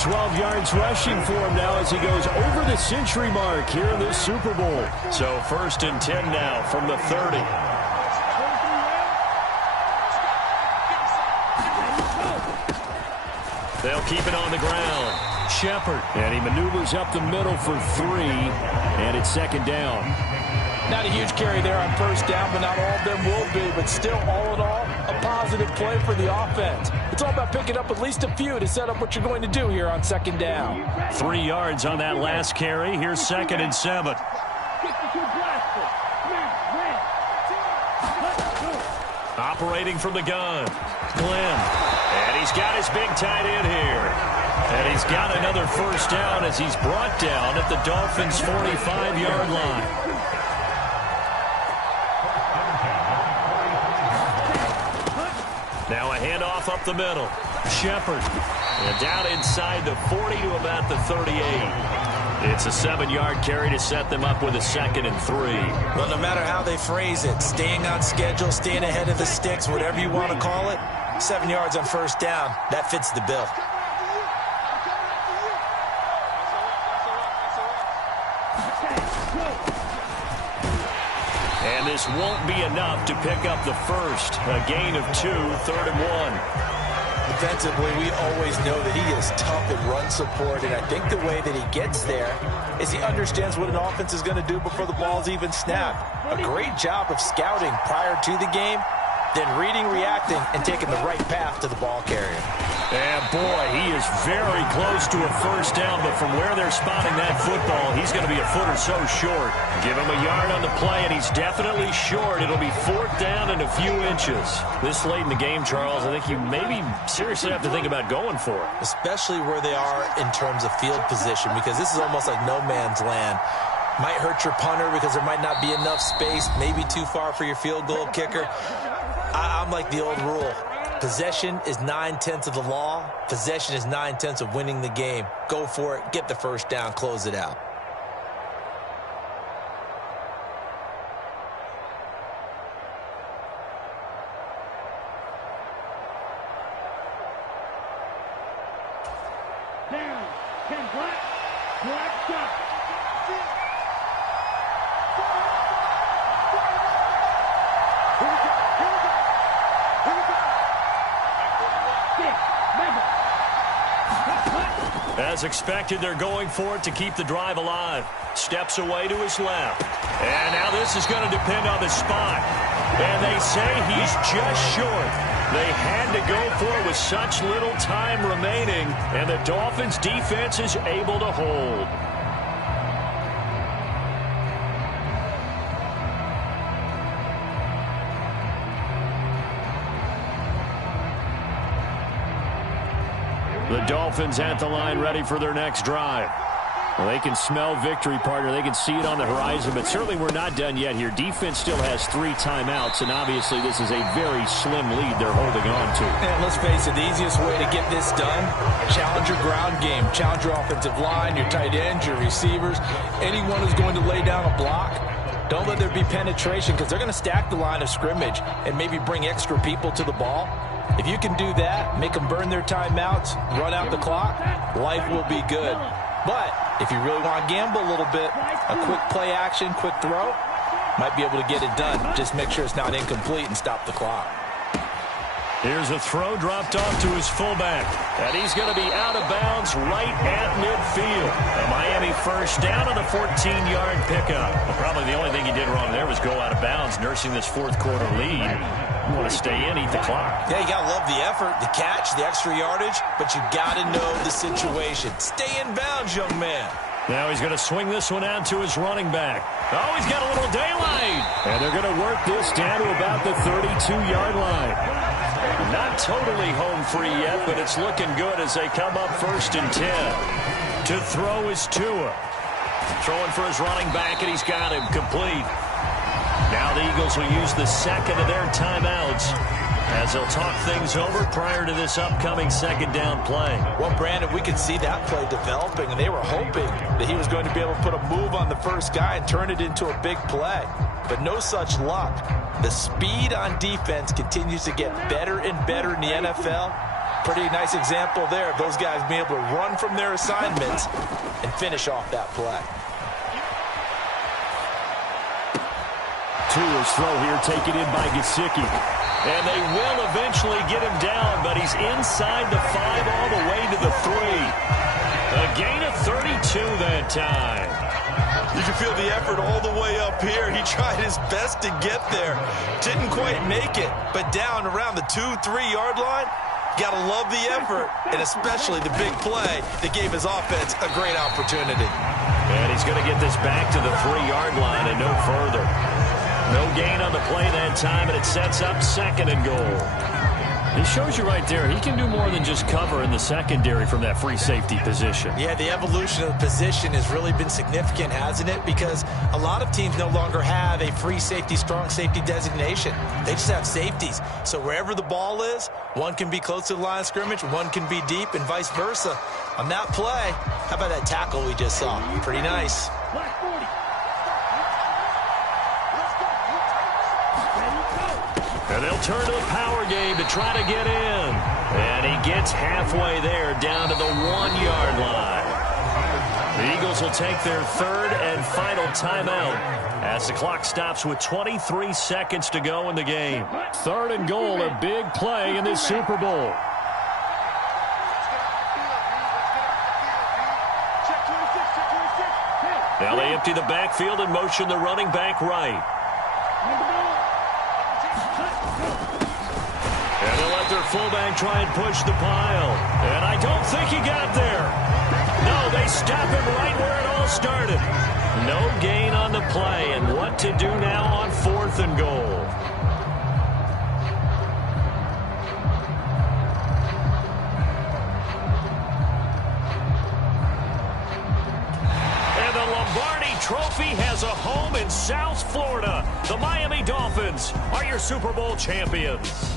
112 yards rushing for him now as he goes over the century mark here in this Super Bowl. So 1st and 10 now from the 30. They'll keep it on the ground. Shepard. And he maneuvers up the middle for 3. And it's 2nd down. Not a huge carry there on 1st down, but not all of them will be. But still, all in all, a positive play for the offense. It's all about picking up at least a few to set up what you're going to do here on 2nd down. 3 yards on that last carry. Here's 2nd and 7. Operating from the gun. Glenn. And he's got his big tight end here. And he's got another 1st down as he's brought down at the Dolphins' 45-yard line. Now a handoff up the middle. Shepard. And down inside the 40 to about the 38. It's a 7-yard carry to set them up with a 2nd and 3. Well, no matter how they phrase it, staying on schedule, staying ahead of the sticks, whatever you want to call it, 7 yards on 1st down, that fits the bill. And this won't be enough to pick up the first. A gain of 2, 3rd and 1. Defensively, we always know that he is tough in run support, and I think the way that he gets there is he understands what an offense is going to do before the ball's even snapped. A great job of scouting prior to the game, then reading, reacting, and taking the right path to the ball carrier. And boy, he is very close to a 1st down, but from where they're spotting that football, he's going to be a foot or so short. Give him a yard on the play, and he's definitely short. It'll be 4th down and a few inches. This late in the game, Charles, I think you maybe seriously have to think about going for it. Especially where they are in terms of field position, because this is almost like no man's land. Might hurt your punter because there might not be enough space, maybe too far for your field goal kicker. I'm like the old rule. Possession is 9/10 of the law. Possession is 9/10 of winning the game. Go for it. Get the 1st down. Close it out. Down. 10 black. Black shot. As expected, they're going for it to keep the drive alive. Steps away to his left. And now this is going to depend on the spot. And they say he's just short. They had to go for it with such little time remaining, and the Dolphins' defense is able to hold. The Dolphins at the line, ready for their next drive. Well, they can smell victory, partner. They can see it on the horizon, but certainly we're not done yet here. Defense still has 3 timeouts, and obviously this is a very slim lead they're holding on to. And let's face it, the easiest way to get this done, challenge your ground game. Challenge your offensive line, your tight ends, your receivers. Anyone who's going to lay down a block, don't let there be penetration, because they're going to stack the line of scrimmage and maybe bring extra people to the ball. If you can do that, make them burn their timeouts, run out the clock, life will be good. But if you really want to gamble a little bit, a quick play action, quick throw, might be able to get it done. Just make sure it's not incomplete and stop the clock. Here's a throw dropped off to his fullback. And he's going to be out of bounds right at midfield. A Miami first down on a 14-yard pickup. Well, probably the only thing he did wrong there was go out of bounds, nursing this fourth-quarter lead. You want to stay in, eat the clock. Yeah, you got to love the effort, the catch, the extra yardage, but you got to know the situation. Stay in bounds, young man. Now he's going to swing this one out to his running back. Oh, he's got a little daylight. And they're going to work this down to about the 32-yard line. Not totally home free yet, but it's looking good as they come up 1st and 10. To throw is Tua. Throwing for his running back, and he's got him complete. Now the Eagles will use the second of their timeouts as they'll talk things over prior to this upcoming second down play. Well, Brandon, we could see that play developing, and they were hoping that he was going to be able to put a move on the first guy and turn it into a big play. But no such luck. The speed on defense continues to get better and better in the NFL. Pretty nice example there of those guys being able to run from their assignments and finish off that play. Tua's throw here taken in by Gesicki. And they will eventually get him down, but he's inside the 5 all the way to the 3. A gain of 32 that time. You can feel the effort all the way up here. He tried his best to get there. Didn't quite make it, but down around the 2-3-yard line, got to love the effort, and especially the big play that gave his offense a great opportunity. And he's going to get this back to the 3-yard line and no further. No gain on the play that time, and it sets up 2nd and goal. He shows you right there, he can do more than just cover in the secondary from that free safety position. Yeah, the evolution of the position has really been significant, hasn't it? Because a lot of teams no longer have a free safety, strong safety designation. They just have safeties. So wherever the ball is, one can be close to the line of scrimmage, one can be deep, and vice versa. On that play, how about that tackle we just saw? Pretty nice. Black 40. And they'll turn to the power game to try to get in. And he gets halfway there down to the 1-yard line. The Eagles will take their 3rd and final timeout as the clock stops with 23 seconds to go in the game. 3rd and goal, a big play in this Super Bowl. Now they empty the backfield and motion the running back right. And they'll let their fullback try and push the pile. And I don't think he got there. No, they stop him right where it all started. No gain on the play. And what to do now on 4th and goal. And the Lombardi Trophy has a home in South Florida. The Miami Dolphins are your Super Bowl champions.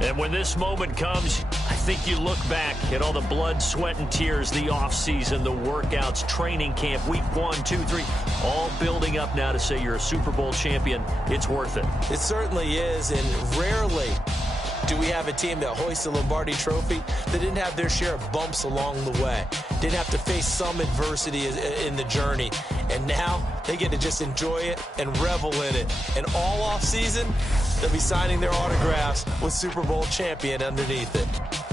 And when this moment comes, I think you look back at all the blood, sweat, and tears, the offseason, the workouts, training camp, week 1, 2, 3, all building up now to say you're a Super Bowl champion. It's worth it. It certainly is, and rarely do we have a team that hoists the Lombardi Trophy that didn't have their share of bumps along the way, didn't have to face some adversity in the journey, and now they get to just enjoy it and revel in it. And all offseason, They'll be signing their autographs with Super Bowl champion underneath it.